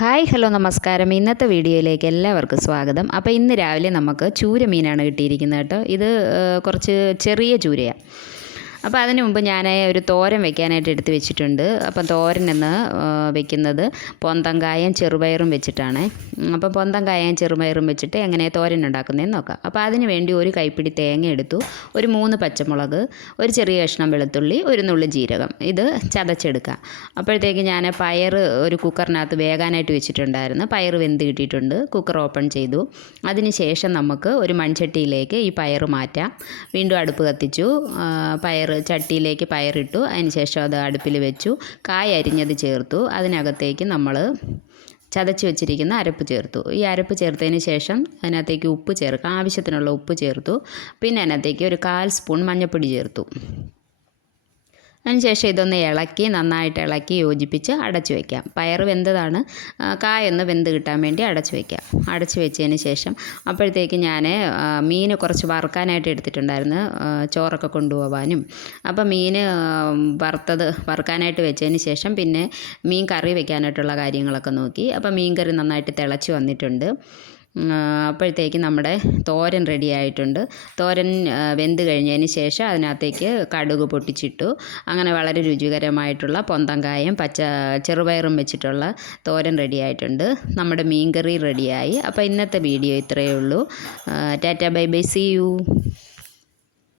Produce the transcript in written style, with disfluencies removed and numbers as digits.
Hi hello നമസ്കാരം. ഇന്നത്തെ വീഡിയോയിലേക്ക് എല്ലാവർക്കും സ്വാഗതം. അപ്പോൾ ഇന്ന് രാവിലെ നമുക്ക് ചൂര മീനാണ് കിട്ടിയിരിക്കുന്നത് കേട്ടോ. ഇത് കുറച്ച് ചെറിയ ചൂരയാണ്. അപ്പോൾ അതിന് മുമ്പ് ഞാൻ ഒരു തോരൻ വെക്കാനായിട്ട് എടുത്ത് വെച്ചിട്ടുണ്ട്. അപ്പം തോരൻ എന്ന് വെക്കുന്നത് പൊന്തങ്കായും ചെറുപയറും വെച്ചിട്ടാണ്. അപ്പോൾ പൊന്തങ്കായും ചെറുപയറും വെച്ചിട്ട് എങ്ങനെ തോരൻ ഉണ്ടാക്കുന്നതെന്ന് നോക്കാം. അപ്പോൾ അതിന് വേണ്ടി ഒരു കൈപ്പിടി തേങ്ങ എടുത്തു, ഒരു 3 പച്ചമുളക്, ഒരു ചെറിയ കഷ്ണം വെളുത്തുള്ളി, ഒരു നുള്ളി ജീരകം. ഇത് ചതച്ചെടുക്കാം. അപ്പോഴത്തേക്ക് ഞാൻ പയർ ഒരു കുക്കറിനകത്ത് വേകാനായിട്ട് വെച്ചിട്ടുണ്ടായിരുന്നു. പയർ വെന്ത് കിട്ടിയിട്ടുണ്ട്. കുക്കർ ഓപ്പൺ ചെയ്തു. അതിന് ശേഷം നമുക്ക് ഒരു മൺചട്ടിയിലേക്ക് ഈ പയർ മാറ്റാം. വീണ്ടും അടുപ്പ് കത്തിച്ചു. ചട്ടിയിലേക്ക് പയറിട്ടു. അതിന് ശേഷം അത് അടുപ്പിൽ വെച്ചു. കായ അരിഞ്ഞത് ചേർത്തു. അതിനകത്തേക്ക് നമ്മൾ ചതച്ച് വെച്ചിരിക്കുന്ന അരപ്പ് ചേർത്തു. ഈ അരപ്പ് ചേർത്തതിന് ശേഷം അതിനകത്തേക്ക് ഉപ്പ് ചേർക്കാം. ആവശ്യത്തിനുള്ള ഉപ്പ് ചേർത്തു. പിന്നെ അതിനകത്തേക്ക് ഒരു 1/4 സ്പൂൺ മഞ്ഞൾപ്പൊടി ചേർത്തു. അതിനുശേഷം ഇതൊന്ന് നന്നായിട്ട് ഇളക്കി യോജിപ്പിച്ച് അടച്ചു വയ്ക്കാം. പയർ വെന്തതാണ്, കായൊന്ന് വെന്ത് കിട്ടാൻ വേണ്ടി അടച്ചു വയ്ക്കാം. അടച്ചു വെച്ചതിന് ശേഷം അപ്പോഴത്തേക്ക് ഞാൻ മീൻ കുറച്ച് വറുക്കാനായിട്ട് എടുത്തിട്ടുണ്ടായിരുന്നു, ചോറൊക്കെ കൊണ്ടുപോകാനും. അപ്പോൾ മീൻ വറുക്കാനായിട്ട് വെച്ചതിന് ശേഷം പിന്നെ മീൻ കറി വെക്കാനായിട്ടുള്ള കാര്യങ്ങളൊക്കെ നോക്കി. അപ്പോൾ മീൻ കറി നന്നായിട്ട് തിളച്ച് വന്നിട്ടുണ്ട്. അപ്പോഴത്തേക്ക് നമ്മുടെ തോരൻ റെഡി ആയിട്ടുണ്ട്. തോരൻ വെന്ത് കഴിഞ്ഞതിന് ശേഷം അതിനകത്തേക്ക് കടുക് പൊട്ടിച്ചിട്ടു. അങ്ങനെ വളരെ രുചികരമായിട്ടുള്ള പൊന്തങ്കായും ചെറുപയറും വെച്ചിട്ടുള്ള തോരൻ റെഡി ആയിട്ടുണ്ട്. നമ്മുടെ മീൻകറി റെഡിയായി. അപ്പോൾ ഇന്നത്തെ വീഡിയോ ഇത്രയേ ഉള്ളൂ. Tata bye bye, see U.